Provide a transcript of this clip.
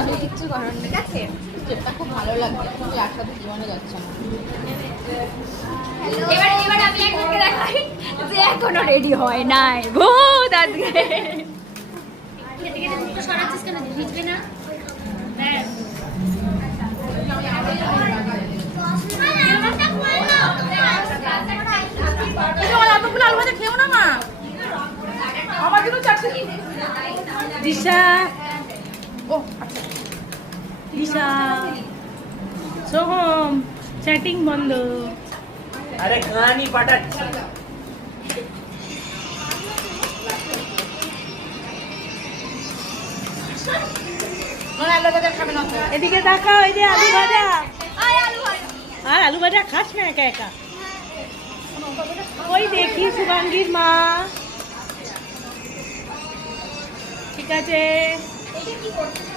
আমি কিচ্ছু করার ঠিক আছে, যেটা খুব ভালো লাগছে, কিন্তু একসাথে জীবনে যাচ্ছে না। এবার এবার আমি একজনকে দেখাই যে এখনো রেডি হয় নাই ভূত আজকে। সরাচ্ছিস কেন, ভিজবে না? এতগুলো আলু ভাজা খেও না মা, আমার জন্য চারটে। দিশা, ও আচ্ছা, দিশা সোহম চ্যাটিং বন্ধ। আরে গানই পাঠাচ্ছি। আলু ভাজা খাবে না তো? এদিকে তাকাও, এই যে আলু ভাজা। আর আলু ভাজা খাস না একা একা? ওই দেখি শুভাঙ্গীর মা। ঠিক আছে। এটা কি করছিস?